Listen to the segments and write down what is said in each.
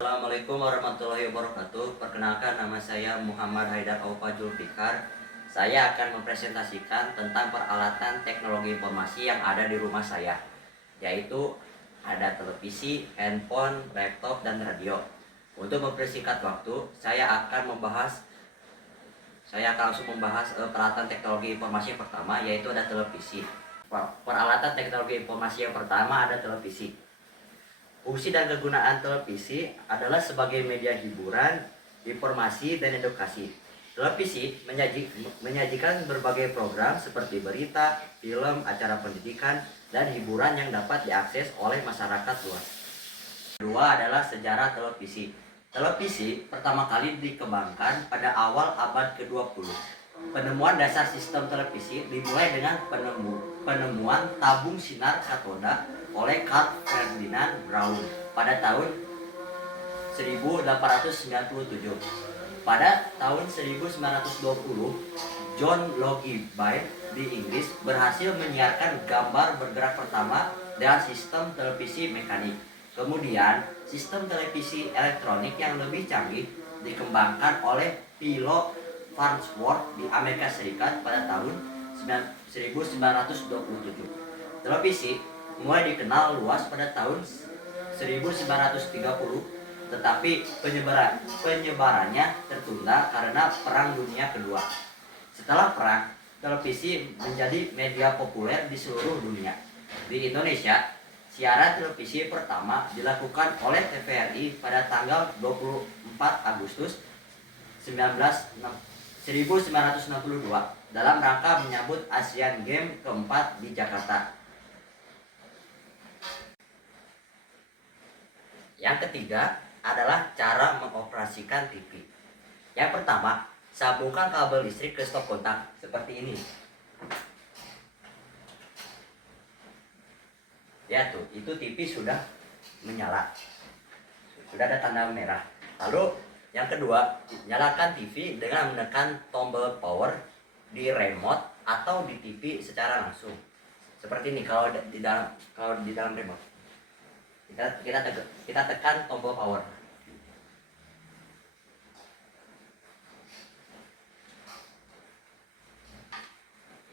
Assalamualaikum warahmatullahi wabarakatuh. Perkenalkan, nama saya Muhammad Haidar Aufa Julfikar. Saya akan mempresentasikan tentang peralatan teknologi informasi yang ada di rumah saya, yaitu ada televisi, handphone, laptop, dan radio. Untuk mempersingkat waktu, saya akan langsung membahas peralatan teknologi informasi yang pertama, yaitu ada televisi. Peralatan teknologi informasi yang pertama ada televisi. Fungsi dan kegunaan televisi adalah sebagai media hiburan, informasi, dan edukasi. Televisi menyajikan berbagai program seperti berita, film, acara pendidikan, dan hiburan yang dapat diakses oleh masyarakat luas. Kedua adalah sejarah televisi. Televisi pertama kali dikembangkan pada awal abad ke-20. Penemuan dasar sistem televisi dimulai dengan penemuan tabung sinar katoda oleh Carl Ferdinand Braun pada tahun 1897. Pada tahun 1920, John Logie Baird di Inggris berhasil menyiarkan gambar bergerak pertama dengan sistem televisi mekanik. Kemudian, sistem televisi elektronik yang lebih canggih dikembangkan oleh Philo Farnsworth di Amerika Serikat pada tahun 1927. Televisi mulai dikenal luas pada tahun 1930, tetapi penyebarannya tertunda karena Perang Dunia Kedua. Setelah perang, televisi menjadi media populer di seluruh dunia. Di Indonesia, siaran televisi pertama dilakukan oleh TVRI pada tanggal 24 Agustus 1962 dalam rangka menyambut Asian Games keempat di Jakarta. Yang ketiga adalah cara mengoperasikan TV. Yang pertama, sambungkan kabel listrik ke stop kontak seperti ini. Ya tuh, itu TV sudah menyala. Sudah ada tanda merah. Lalu yang kedua, nyalakan TV dengan menekan tombol power di remote atau di TV secara langsung. Seperti ini kalau di dalam remote. Kita tekan tombol power.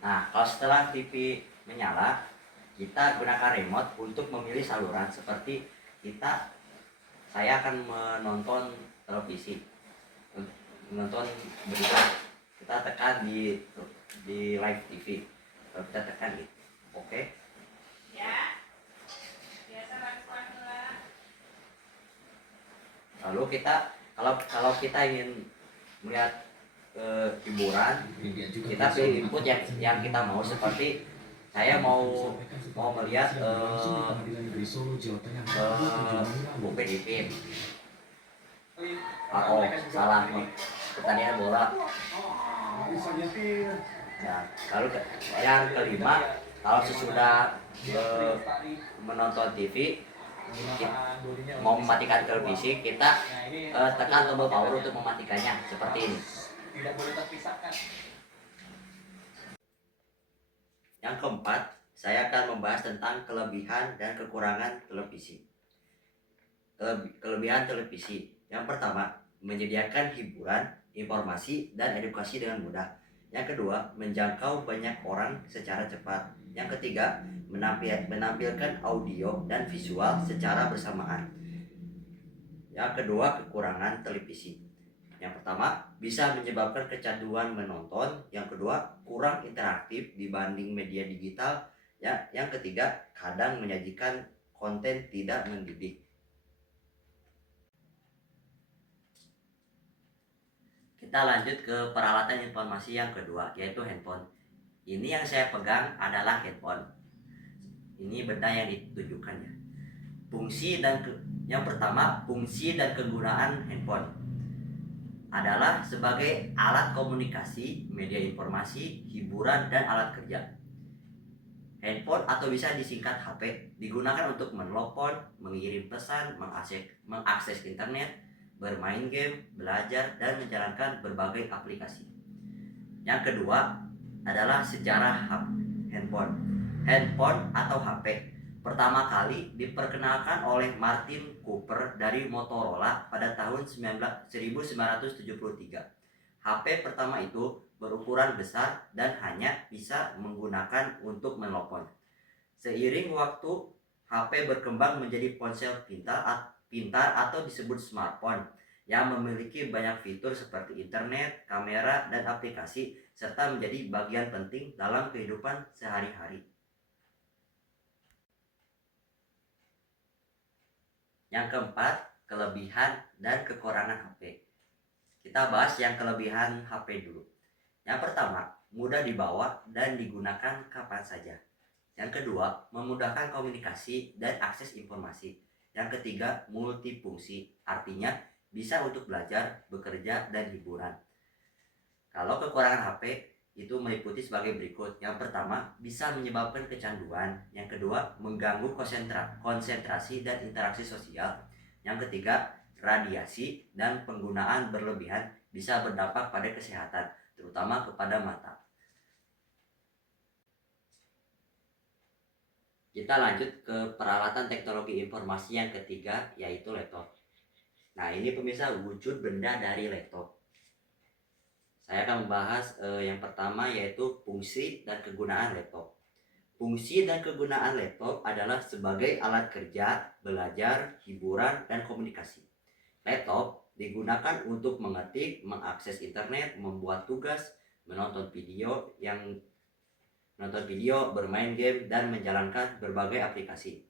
Nah, kalau setelah TV menyala, kita gunakan remote untuk memilih saluran. Seperti saya akan menonton televisi, menonton berita. Kita tekan di live TV. Kalau kita tekan gitu, oke. Ya. Lalu kalau kita ingin melihat hiburan, kita pilih input yang kita mau. Seperti saya mau melihat Upin Ipin. Oh, salah, pertandingan bola. Nah, lalu yang kelima, kalau sesudah menonton TV, mau mematikan televisi, kita tekan tombol power untuk mematikannya seperti ini. Tidak boleh terpisahkan. Yang keempat, saya akan membahas tentang kelebihan dan kekurangan televisi. Kelebihan televisi. Yang pertama, menyediakan hiburan, informasi, dan edukasi dengan mudah. Yang kedua, menjangkau banyak orang secara cepat. Yang ketiga, menampilkan audio dan visual secara bersamaan. Yang kedua, kekurangan televisi. Yang pertama, bisa menyebabkan kecanduan menonton. Yang kedua, kurang interaktif dibanding media digital. Yang ketiga, kadang menyajikan konten tidak mendidik. Kita lanjut ke peralatan informasi yang kedua, yaitu handphone. Ini yang saya pegang adalah handphone. Ini benda yang ditujukannya. Yang pertama, fungsi dan kegunaan handphone adalah sebagai alat komunikasi, media informasi, hiburan, dan alat kerja. Handphone atau bisa disingkat HP digunakan untuk menelpon, mengirim pesan, mengakses internet, bermain game, belajar, dan menjalankan berbagai aplikasi. Yang kedua adalah sejarah handphone. Handphone atau HP pertama kali diperkenalkan oleh Martin Cooper dari Motorola pada tahun 1973. HP pertama itu berukuran besar dan hanya bisa menggunakan untuk menelpon. Seiring waktu, HP berkembang menjadi ponsel pintar atau disebut smartphone yang memiliki banyak fitur seperti internet, kamera, dan aplikasi, serta menjadi bagian penting dalam kehidupan sehari-hari. Yang keempat, kelebihan dan kekurangan HP. Kita bahas yang kelebihan HP dulu. Yang pertama, mudah dibawa dan digunakan kapan saja. Yang kedua, memudahkan komunikasi dan akses informasi. Yang ketiga, multifungsi, artinya bisa untuk belajar, bekerja, dan hiburan. Kalau kekurangan HP itu meliputi sebagai berikut. Yang pertama, bisa menyebabkan kecanduan. Yang kedua, mengganggu konsentrasi dan interaksi sosial. Yang ketiga, radiasi dan penggunaan berlebihan bisa berdampak pada kesehatan, terutama kepada mata. Kita lanjut ke peralatan teknologi informasi yang ketiga, yaitu laptop. Nah, ini pemirsa wujud benda dari laptop. Saya akan membahas yang pertama, yaitu fungsi dan kegunaan laptop. Fungsi dan kegunaan laptop adalah sebagai alat kerja, belajar, hiburan, dan komunikasi. Laptop digunakan untuk mengetik, mengakses internet, membuat tugas, menonton video, bermain game, dan menjalankan berbagai aplikasi.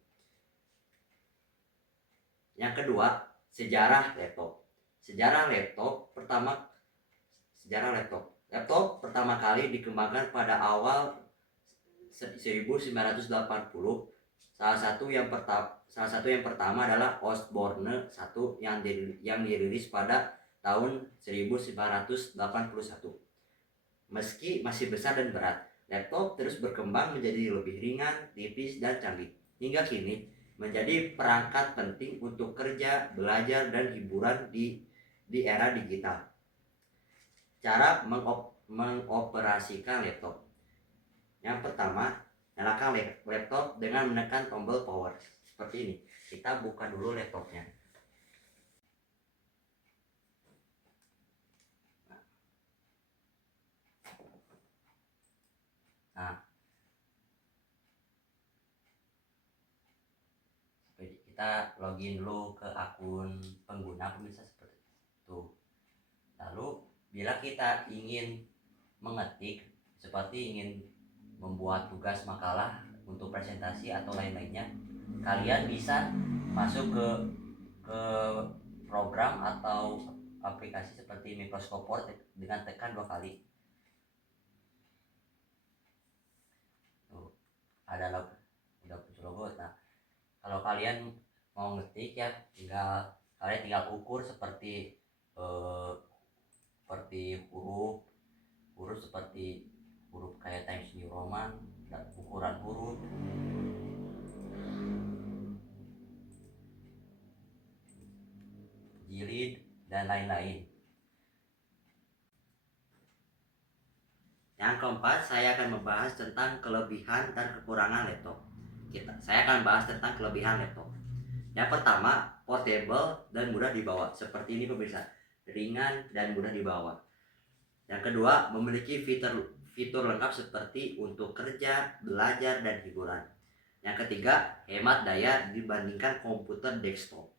Yang kedua, sejarah laptop. Laptop pertama kali dikembangkan pada awal 1980. Salah satu yang pertama adalah Osborne 1 yang dirilis pada tahun 1981. Meski masih besar dan berat, laptop terus berkembang menjadi lebih ringan, tipis, dan canggih. Hingga kini menjadi perangkat penting untuk kerja, belajar, dan hiburan di era digital. Cara mengoperasikan laptop. Yang pertama, nyalakan laptop dengan menekan tombol power. Seperti ini. Kita buka dulu laptopnya. Nah, kita login dulu ke akun pengguna pemirsa seperti itu. Lalu bila kita ingin mengetik, seperti ingin membuat tugas makalah untuk presentasi atau lain-lainnya, kalian bisa masuk ke program atau aplikasi seperti Microsoft Word dengan tekan 2 kali. Tuh, ada logo, udah muncul logo. Nah, kalau kalian mau ngetik ya, kalian tinggal ukur seperti huruf seperti huruf kayak Times New Roman, dan ukuran huruf, jilid, dan lain-lain. Yang keempat, saya akan membahas tentang kelebihan dan kekurangan laptop. Saya akan bahas tentang kelebihan laptop. Yang pertama, portable dan mudah dibawa. Seperti ini pemirsa, ringan dan mudah dibawa. Yang kedua, memiliki fitur lengkap seperti untuk kerja, belajar, dan hiburan. Yang ketiga, hemat daya dibandingkan komputer desktop.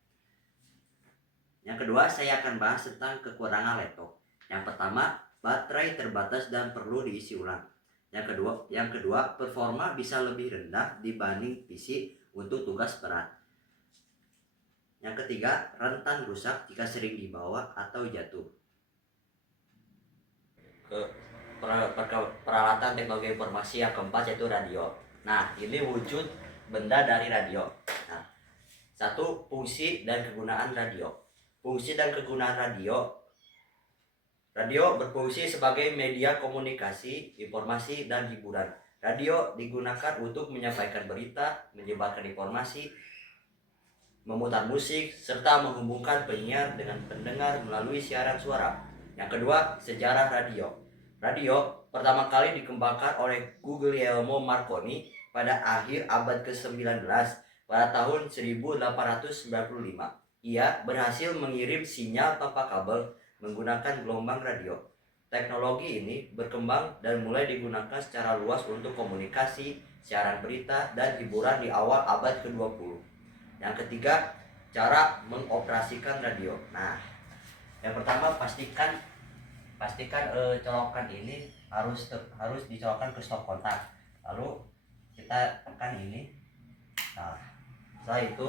Yang kedua, saya akan bahas tentang kekurangan laptop. Yang pertama, baterai terbatas dan perlu diisi ulang. Yang kedua, performa bisa lebih rendah dibanding PC untuk tugas berat. Yang ketiga, rentan rusak jika sering dibawa atau jatuh. Peralatan teknologi informasi yang keempat, yaitu radio. Nah, ini wujud benda dari radio. Nah, satu, fungsi dan kegunaan radio. Fungsi dan kegunaan radio. Radio berfungsi sebagai media komunikasi, informasi, dan hiburan. Radio digunakan untuk menyampaikan berita, menyebarkan informasi, memutar musik, serta menghubungkan penyiar dengan pendengar melalui siaran suara. Yang kedua, sejarah radio. Radio pertama kali dikembangkan oleh Guglielmo Marconi pada akhir abad ke-19 pada tahun 1895. Ia berhasil mengirim sinyal tanpa kabel menggunakan gelombang radio. Teknologi ini berkembang dan mulai digunakan secara luas untuk komunikasi, siaran berita, dan hiburan di awal abad ke-20. Yang ketiga, cara mengoperasikan radio. Nah, yang pertama pastikan colokan ini harus dicolokkan ke stop kontak. Lalu kita tekan ini. Nah, setelah itu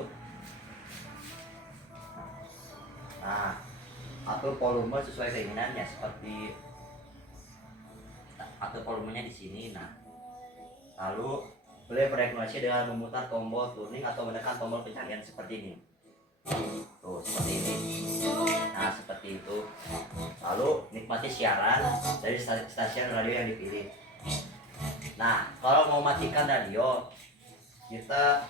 atur volume sesuai keinginannya, seperti atur volumenya di sini. Nah, lalu play frekuensi dengan memutar tombol tuning atau menekan tombol pencarian seperti ini. Tuh, seperti ini. Nah, seperti itu. Lalu nikmati siaran dari stasiun radio yang dipilih. Nah, kalau mau matikan radio, kita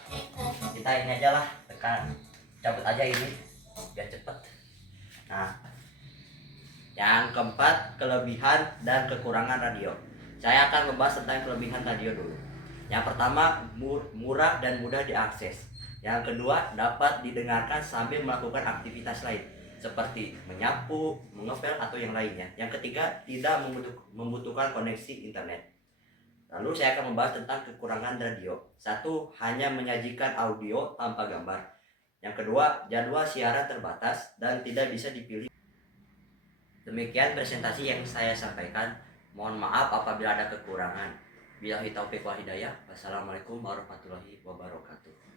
ini aja lah, tekan cabut aja ini biar cepet. Nah, yang keempat, kelebihan dan kekurangan radio. Saya akan membahas tentang kelebihan radio dulu. Yang pertama, murah dan mudah diakses. Yang kedua, dapat didengarkan sambil melakukan aktivitas lain seperti menyapu, mengepel, atau yang lainnya. Yang ketiga, tidak membutuhkan koneksi internet. Lalu saya akan membahas tentang kekurangan radio. Satu, hanya menyajikan audio tanpa gambar. Yang kedua, jadwal siaran terbatas dan tidak bisa dipilih. Demikian presentasi yang saya sampaikan. Mohon maaf apabila ada kekurangan. Billahi taufiq wal hidayah. Wassalamualaikum warahmatullahi wabarakatuh.